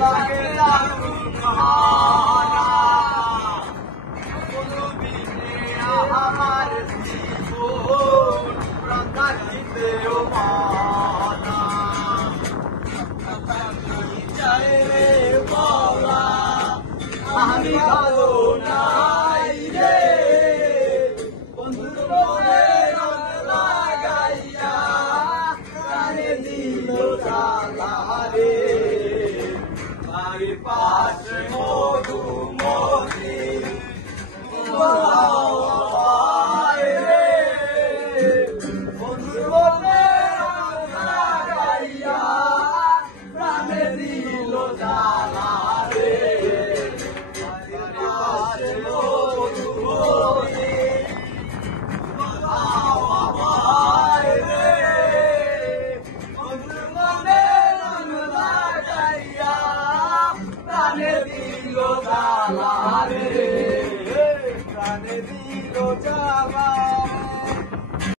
লাগে দারুণ হারা কোনদিনে আমার জীবন প্রাণ থাকিতেও মানা চাই রে বাবা আমি ভালো নাই রে বন্ধুর মনে রং লাগাইয়া প্রাণে দিল জ্বালা রে বাড়ির পাশে মধুমতি রে বন্ধুর মনে রং লাগাইয়া প্রাণে দিল জ্বালা রে বাড়ির পাশে মধুমতি প্রাণে দিল জ্বালা